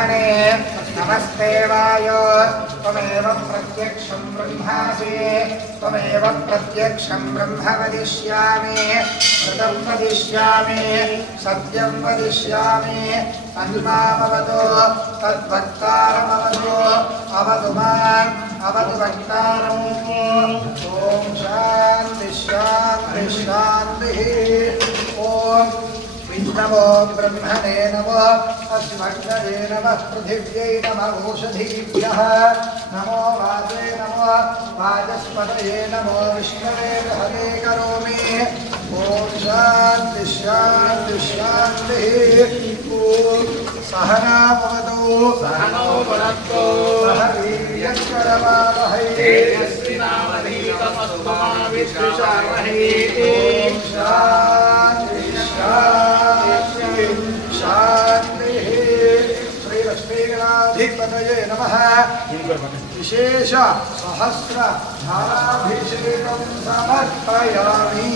ब्रह्मणे नमस्ते वायो त्वमेव प्रत्यक्षं ब्रह्मासि त्वमेव प्रत्यक्षं ब्रह्म वदिष्यामि सत्यं वदिष्यामि सत्यं वदिष्यामि तन्मामवतु तद्वक्तारमवतु अवतु माम् अवतु वक्तारम् ॐ शान्ति शान्ति शान्तिः ॐ नमो ब्रह्मणे नमो अस्मद्गणे नमः पृथिव्यै नमः ओषधीभ्यः नमो वाजे नमो वाचस्पतये नमो विष्णवे हरे करोमि ॐ शान्ति शान्ति शान्तिः सहना भवतु सहनो भुनक्तु सह वीर्यङ्करवावहै तेजस्विनावधीतमस्तु मा विद्विषावहै ॐ शान्ति शान्ति शान्तिः श्रीलक्ष्मीगणाधिपतये नमः विशेष सहस्र धाराभिषेकं समर्पयामि